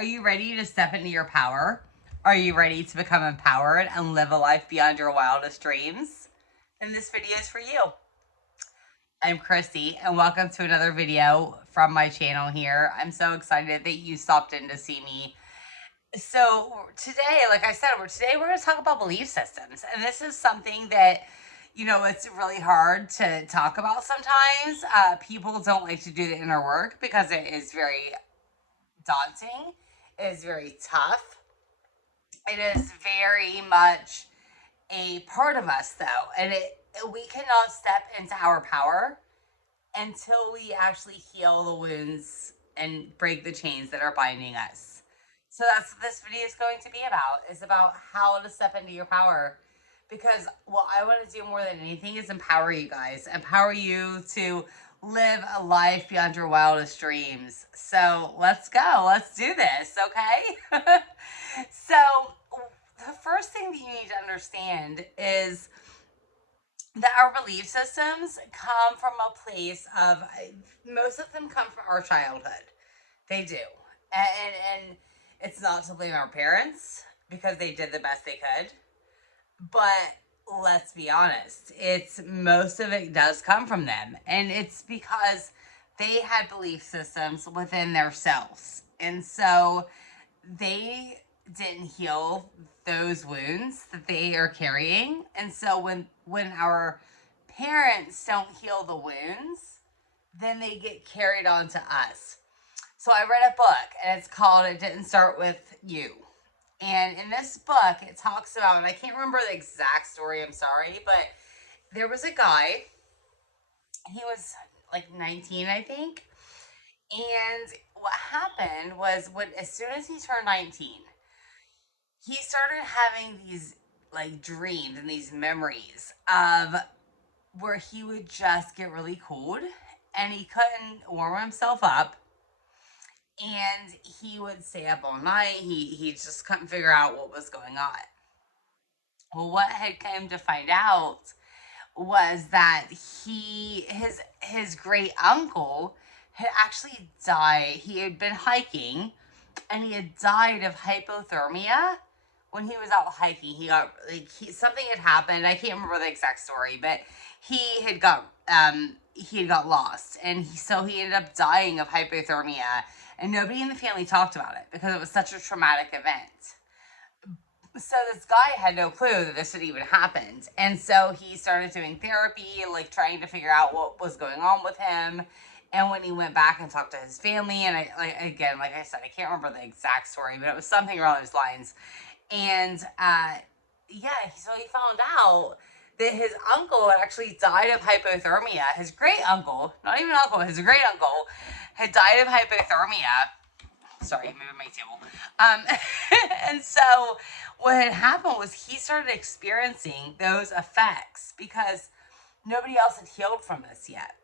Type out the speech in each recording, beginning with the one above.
Are you ready to step into your power? Are you ready to become empowered and live a life beyond your wildest dreams? Then this video is for you. I'm Christy, and welcome to another video from my channel here. I'm so excited that you stopped in to see me. So today, like I said, we're going to talk about belief systems, and this is something that it's really hard to talk about sometimes. People don't like to do the inner work because it is very daunting. It is very tough. It is very much a part of us, though, and we cannot step into our power until we actually heal the wounds and break the chains that are binding us. So that's what this video is going to be about. It's about how to step into your power. Because what I want to do more than anything is empower you guys. Empower you to live a life beyond your wildest dreams. So let's go. Let's do this, okay? So the first thing that you need to understand is that our belief systems come from a place of, most of them come from our childhood. They do. And it's not to blame our parents because they did the best they could. But let's be honest, it's most of it does come from them. And it's because they had belief systems within themselves. And so they didn't heal those wounds that they are carrying. And so when our parents don't heal the wounds, then they get carried on to us. So I read a book, and it's called It Didn't Start With You. And in this book, it talks about, and I can't remember the exact story, I'm sorry, but there was a guy, he was like 19, I think. And what happened was, as soon as he turned 19, he started having these like dreams and these memories of where he would just get really cold and he couldn't warm himself up, and he would stay up all night. He just couldn't figure out what was going on. Well, what had come to find out was that his great uncle had actually died. He had been hiking and he had died of hypothermia when he was out hiking. He got something had happened. I can't remember the exact story, but he had got lost, and so he ended up dying of hypothermia, and nobody in the family talked about it because it was such a traumatic event. So this guy had no clue that this had even happened, and so he started doing therapy, like trying to figure out what was going on with him. And when he went back and talked to his family, and like I said, I can't remember the exact story, but it was something along those lines. And so he found out that his uncle had actually died of hypothermia. His great uncle, not even uncle, his great uncle, had died of hypothermia. Sorry, I'm moving my table. And so what had happened was he started experiencing those effects because nobody else had healed from this yet.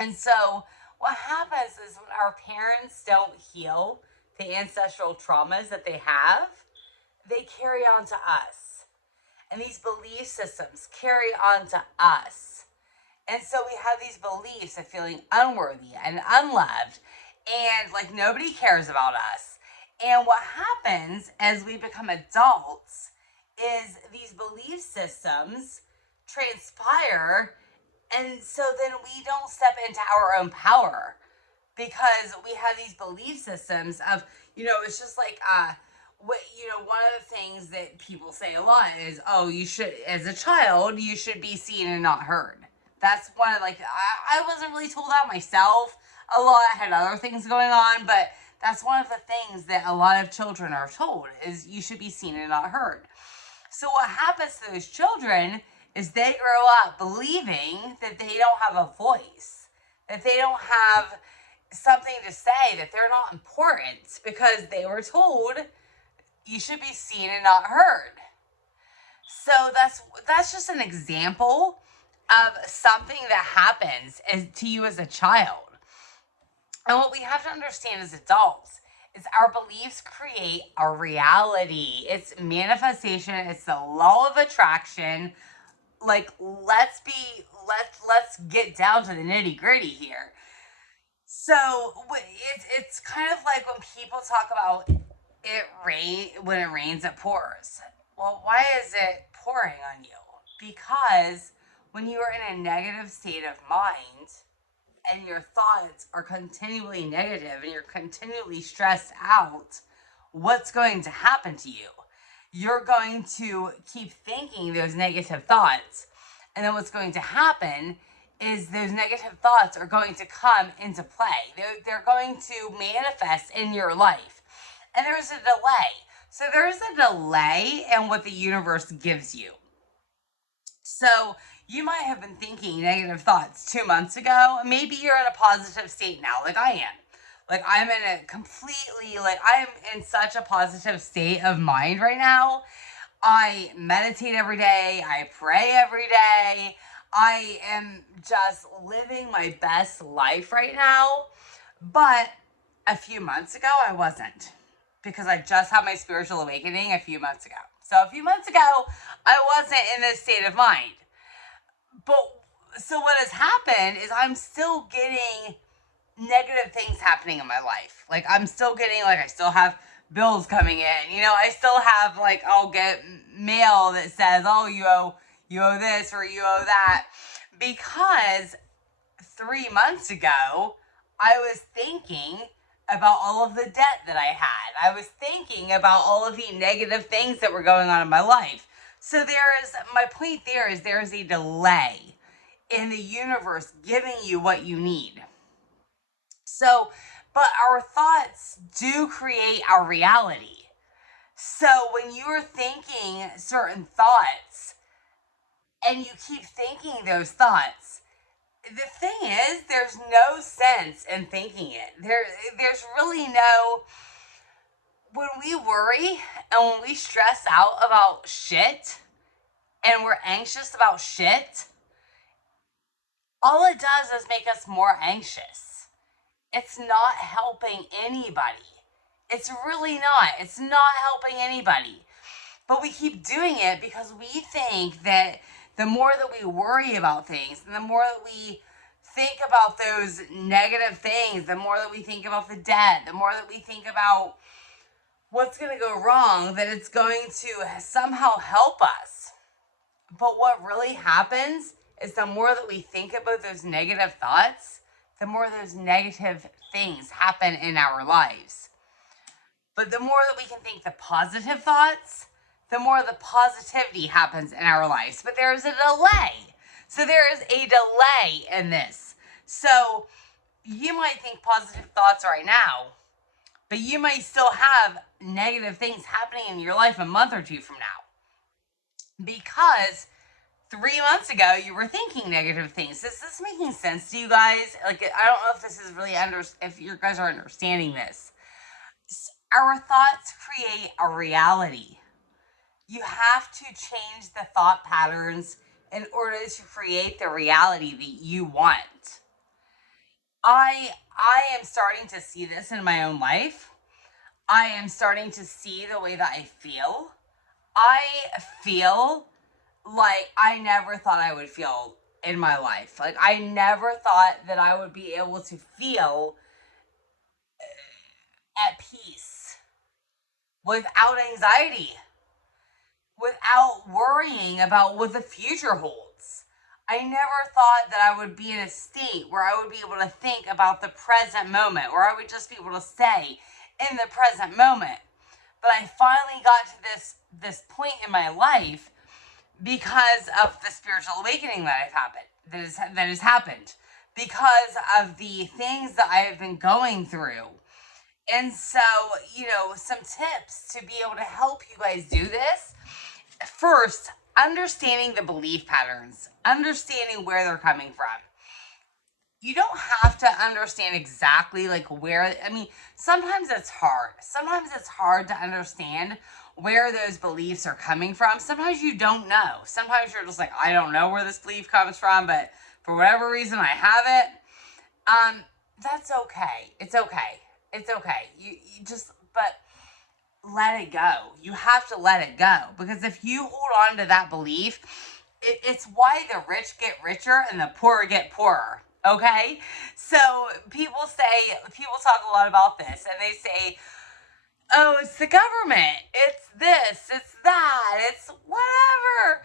And so what happens is when our parents don't heal the ancestral traumas that they have, they carry on to us. And these belief systems carry on to us. And so we have these beliefs of feeling unworthy and unloved, and like nobody cares about us. And what happens as we become adults is these belief systems transpire, and so then we don't step into our own power because we have these belief systems of, it's just like, one of the things that people say a lot is, oh, you should, as a child, you should be seen and not heard. That's one of, I wasn't really told that myself a lot. I had other things going on, but that's one of the things that a lot of children are told is you should be seen and not heard. So what happens to those children is they grow up believing that they don't have a voice, that they don't have something to say, that they're not important because they were told you should be seen and not heard. So that's just an example of something that happens to you as a child. And what we have to understand as adults is our beliefs create our reality. It's manifestation. It's the law of attraction. Like, let's get down to the nitty gritty here. So it's kind of like when people talk about when it rains it pours. Well, why is it pouring on you? Because when you are in a negative state of mind and your thoughts are continually negative and you're continually stressed out, what's going to happen to you? You're going to keep thinking those negative thoughts. And then what's going to happen is those negative thoughts are going to come into play. They're going to manifest in your life. And there's a delay. So there's a delay in what the universe gives you. So you might have been thinking negative thoughts 2 months ago. Maybe you're in a positive state now, like I am. Like I'm in a completely, like I'm in such a positive state of mind right now. I meditate every day. I pray every day. I am just living my best life right now. But a few months ago, I wasn't, because I just had my spiritual awakening a few months ago. So a few months ago, I wasn't in this state of mind. But so what has happened is I'm still getting negative things happening in my life. Like I'm still getting, like I still have bills coming in. You know, I still have, like, I'll get mail that says, oh, you owe this or you owe that. Because 3 months ago, I was thinking about all of the debt that I had. I was thinking about all of the negative things that were going on in my life. So my point there is a delay in the universe giving you what you need. So, but our thoughts do create our reality. So when you're thinking certain thoughts and you keep thinking those thoughts, the thing is, there's no sense in thinking it. There's really no. When we worry and when we stress out about shit and we're anxious about shit, all it does is make us more anxious. It's not helping anybody. It's really not. It's not helping anybody. But we keep doing it because we think that the more that we worry about things, and the more that we think about those negative things, the more that we think about the debt, the more that we think about what's going to go wrong, that it's going to somehow help us. But what really happens is the more that we think about those negative thoughts, the more those negative things happen in our lives. But the more that we can think the positive thoughts, the more the positivity happens in our lives. But there is a delay. So there is a delay in this. So you might think positive thoughts right now, but you might still have negative things happening in your life a month or two from now. Because 3 months ago, you were thinking negative things. Is this making sense to you guys? Like, I don't know if this is really if you guys are understanding this. Our thoughts create a reality. You have to change the thought patterns in order to create the reality that you want. I am starting to see this in my own life. I am starting to see the way that I feel. I feel like I never thought I would feel in my life. Like I never thought that I would be able to feel at peace without anxiety, without worrying about what the future holds. I never thought that I would be in a state where I would be able to think about the present moment, where I would just be able to stay in the present moment. But I finally got to this point in my life because of the spiritual awakening that has happened, because of the things that I have been going through. And so, some tips to be able to help you guys do this. First, understanding the belief patterns, understanding where they're coming from. You don't have to understand exactly sometimes it's hard. Sometimes it's hard to understand where those beliefs are coming from. Sometimes you don't know. Sometimes you're just like, I don't know where this belief comes from, but for whatever reason I have it. That's okay. It's okay. It's okay. You just, but let it go. You have to let it go, because if you hold on to that belief, it's why the rich get richer and the poor get poorer. Okay? So people talk a lot about this, and they say, oh, it's the government, it's this, it's that, it's whatever.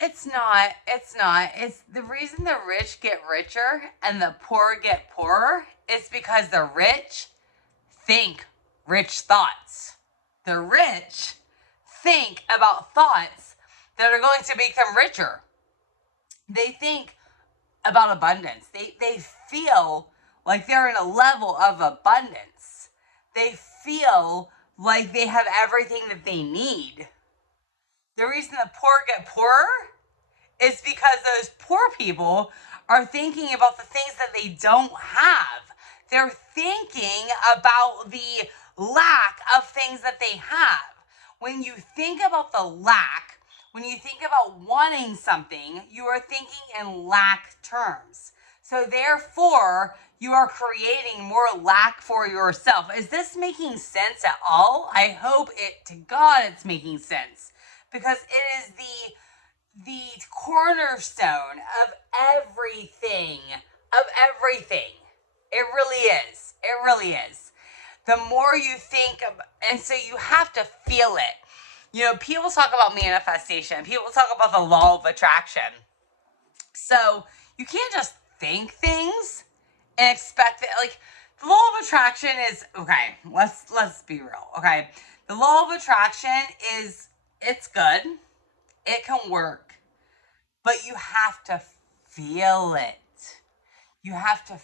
It's not. It's not. It's the reason the rich get richer and the poor get poorer is because the rich think rich thoughts. The rich think about thoughts that are going to make them richer. They think about abundance. They feel like they're in a level of abundance. They feel like they have everything that they need. The reason the poor get poorer is because those poor people are thinking about the things that they don't have. They're thinking about the lack of things that they have. When you think about the lack, when you think about wanting something, you are thinking in lack terms. So therefore, you are creating more lack for yourself. Is this making sense at all? I hope it to God it's making sense, because it is the cornerstone of everything. Of everything. It really is. It really is. The more you think of, and so you have to feel it. You know, people talk about manifestation. People talk about the law of attraction. So you can't just think things and expect that. Like, the law of attraction is, okay, let's be real. Okay. The law of attraction is, it's good. It can work. But you have to feel it. You have to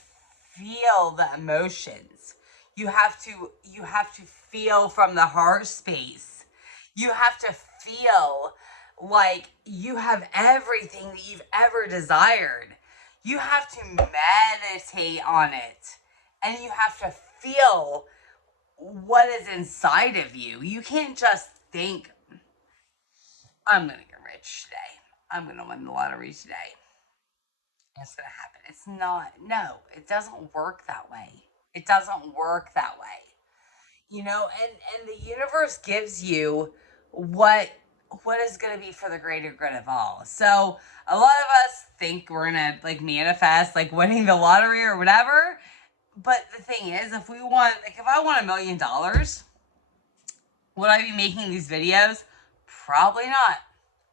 feel the emotions. You have to feel from the heart space. You have to feel like you have everything that you've ever desired. You have to meditate on it. And you have to feel what is inside of you. You can't just think, I'm going to get rich today. I'm going to win the lottery today. It's going to happen. It's not. No, it doesn't work that way. It doesn't work that way. You know, and the universe gives you what what is going to be for the greater good of all. So a lot of us think we're gonna like manifest like winning the lottery or whatever. But the thing is, if I want $1 million, would I be making these videos? Probably not.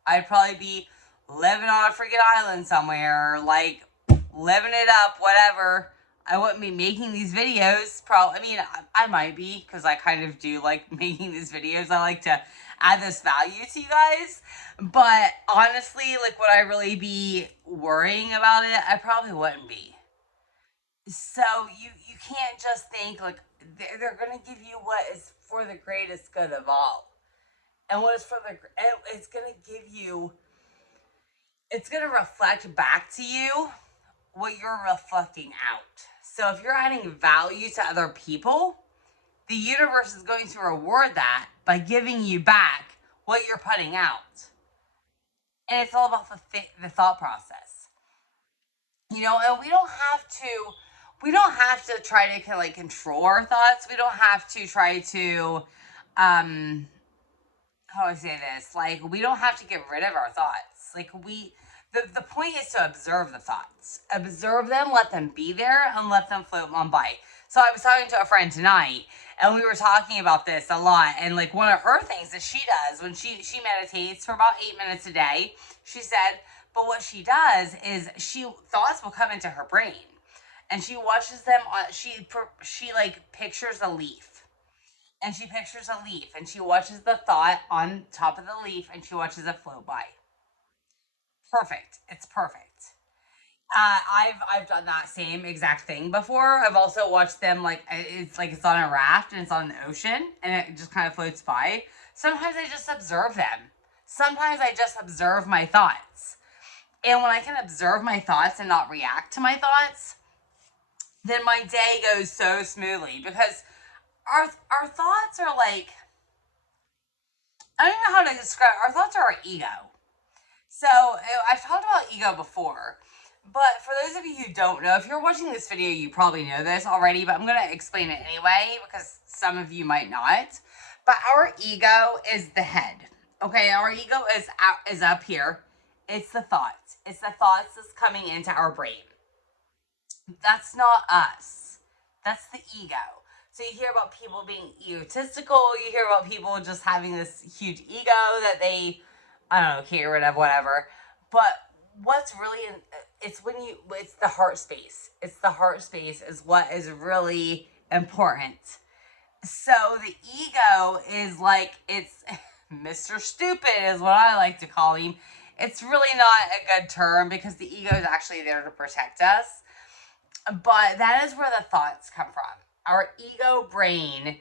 I'd probably be living on a freaking island somewhere, like living it up, whatever. I wouldn't be making these videos. Probably, I mean, I might be, because I kind of do like making these videos. I like to add this value to you guys. But honestly, like, would I really be worrying about it? I probably wouldn't be. So you can't just think like they're gonna give you what is for the greatest good of all, and what is for the it's gonna give you, it's gonna reflect back to you what you're reflecting out. So if you're adding value to other people, the universe is going to reward that by giving you back what you're putting out. And it's all about the thought process. You know, and we don't have to try to like control our thoughts. We don't have to try to um how do I say this? Like, we don't have to get rid of our thoughts. Like, the point is to observe the thoughts. Observe them, let them be there, and let them float on by. So I was talking to a friend tonight, and we were talking about this a lot. And like, one of her things that she does when she meditates for about 8 minutes a day, she said, but what she does is thoughts will come into her brain, and she watches them on. She like pictures a leaf, and she pictures a leaf, and she watches the thought on top of the leaf, and she watches it float by. Perfect. It's perfect. I've done that same exact thing before. I've also watched them like it's on a raft and it's on the ocean and it just kind of floats by. Sometimes I just observe them. Sometimes I just observe my thoughts. And when I can observe my thoughts and not react to my thoughts, then my day goes so smoothly, because our thoughts are like, I don't know how to describe, our thoughts are our ego. So I've talked about ego before, but for those of you who don't know, if you're watching this video, you probably know this already, but I'm going to explain it anyway, because some of you might not. But our ego is the head. Okay, our ego is up here. It's the thoughts. It's the thoughts that's coming into our brain. That's not us. That's the ego. So you hear about people being egotistical, you hear about people just having this huge ego that they, I don't know, can't rid of, whatever. But what's really, it's when you, it's the heart space. It's the heart space is what is really important. So the ego is like, it's Mr. Stupid is what I like to call him. It's really not a good term because the ego is actually there to protect us. But that is where the thoughts come from. Our ego brain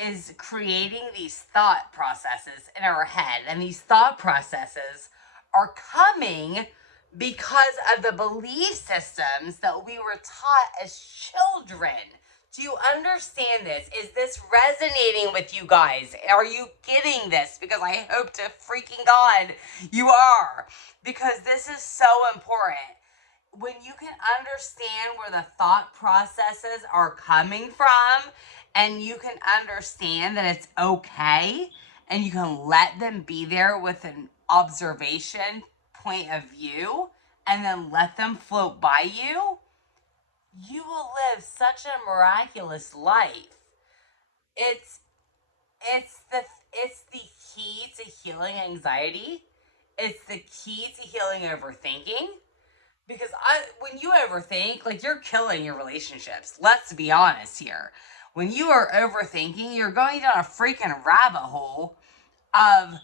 is creating these thought processes in our head, and these thought processes are coming because of the belief systems that we were taught as children. Do you understand this? Is this resonating with you guys? Are you getting this? Because I hope to freaking God you are. Because this is so important. When you can understand where the thought processes are coming from, and you can understand that it's okay, and you can let them be there with an observation point of view, and then let them float by you, you will live such a miraculous life. It's it's the it's the key to healing anxiety. It's the key to healing overthinking. Because when you overthink, like, you're killing your relationships. Let's be honest here. When you are overthinking, you're going down a freaking rabbit hole of,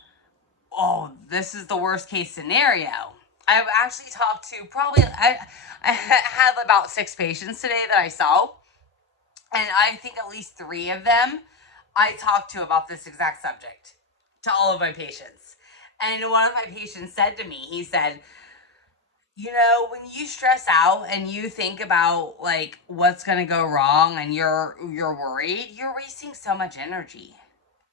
oh, this is the worst case scenario. I've actually talked to I had about 6 patients today that I saw, and I think at least 3 of them I talked to about this exact subject, to all of my patients. And one of my patients said to me, he said, when you stress out and you think about, like, what's going to go wrong, and you're worried, you're wasting so much energy.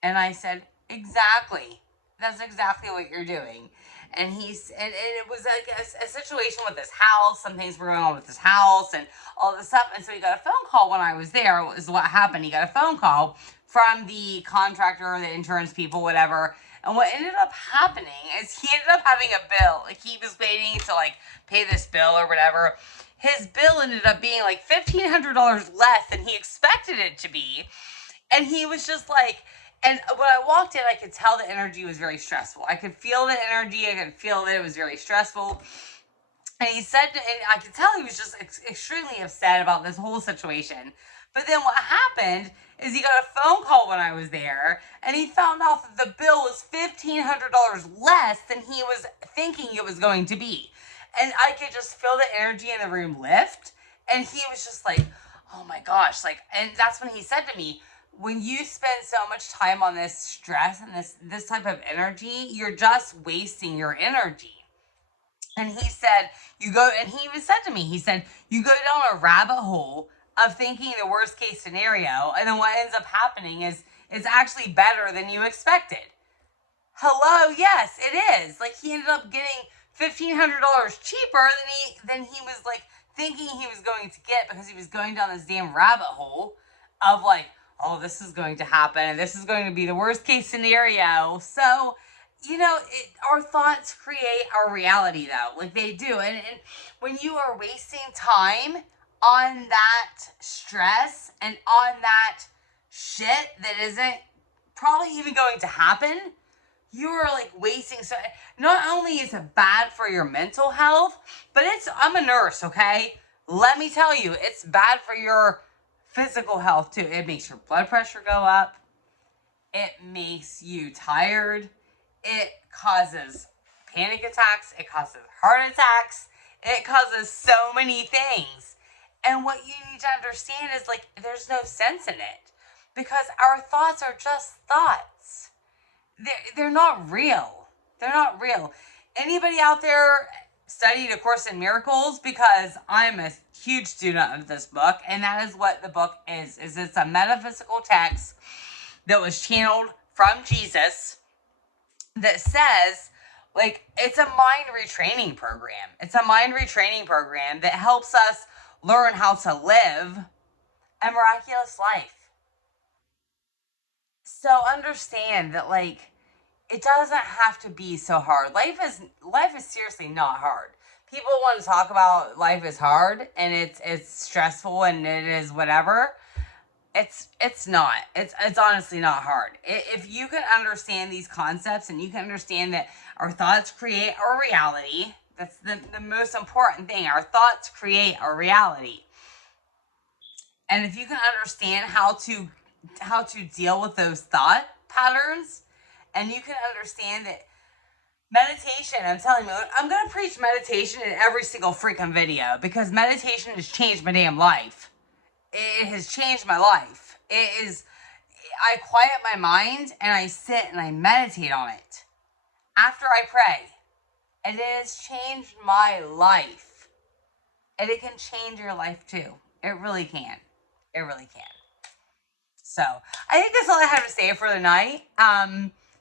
And I said, exactly. That's exactly what you're doing. And it was like a situation with this house. Some things were going on with this house and all this stuff. And so he got a phone call when I was there, is what happened. He got a phone call from the contractor, the insurance people, whatever. And what ended up happening is he ended up having a bill. Like, he was waiting to, like, pay this bill or whatever. His bill ended up being like $1,500 less than he expected it to be. And he was just like, and when I walked in, I could tell the energy was very stressful. I could feel the energy. I could feel that it was very stressful. And he said, and I could tell he was just extremely upset about this whole situation. But then what happened is he got a phone call when I was there, and he found out that the bill was $1,500 less than he was thinking it was going to be. And I could just feel the energy in the room lift. And he was just like, oh my gosh. Like, and that's when he said to me, when you spend so much time on this stress and this type of energy, you're just wasting your energy. And he said, and he even said to me, he said, you go down a rabbit hole of thinking the worst case scenario, and then what ends up happening is it's actually better than you expected. Hello, yes, it is. Like, he ended up getting $1,500 cheaper than he was, like, thinking he was going to get, because he was going down this damn rabbit hole of, like, oh, this is going to happen, and this is going to be the worst case scenario. So, our thoughts create our reality, though. Like, they do. And when you are wasting time on that stress and on that shit that isn't probably even going to happen, you're, like, wasting. So not only is it bad for your mental health, but I'm a nurse, okay? Let me tell you, it's bad for your physical health too. It makes your blood pressure go up. It makes you tired. It causes panic attacks. It causes heart attacks. It causes so many things. And what you need to understand is, like, there's no sense in it, because our thoughts are just thoughts. They're not real. They're not real. Anybody out there studied A Course in Miracles? Because I'm a huge student of this book, and that is what the book is it's a metaphysical text that was channeled from Jesus that says, like, it's a mind retraining program. It's a mind retraining program that helps us learn how to live a miraculous life. So understand that, like, it doesn't have to be so hard. Life is seriously not hard. people want to talk about life is hard and it's stressful and it is whatever. It's not. It's honestly not hard. If you can understand these concepts and you can understand that our thoughts create our reality, that's the most important thing. Our thoughts create our reality. And if you can understand how to deal with those thought patterns, and you can understand that meditation, I'm telling you, I'm going to preach meditation in every single freaking video because meditation has changed my damn life. It has changed my life. It is, I quiet my mind and I sit and I meditate on it after I pray. And it has changed my life. And it can change your life too. It really can. It really can. So I think that's all I have to say for the night.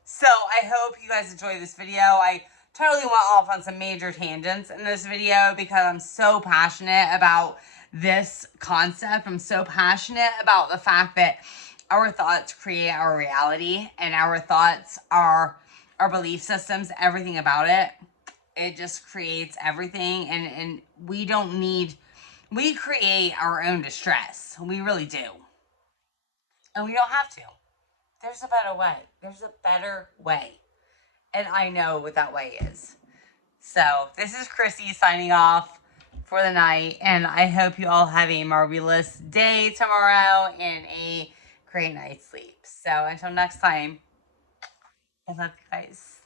So I hope you guys enjoyed this video. I totally went off on some major tangents in this video because I'm so passionate about this concept. I'm so passionate about the fact that our thoughts create our reality, and our thoughts are our belief systems, everything about it. It just creates everything, and we don't need, we create our own distress. We really do. And we don't have to. There's a better way. There's a better way. And I know what that way is. So this is Chrissy signing off for the night. And I hope you all have a marvelous day tomorrow and a great night's sleep. So until next time, I love you guys.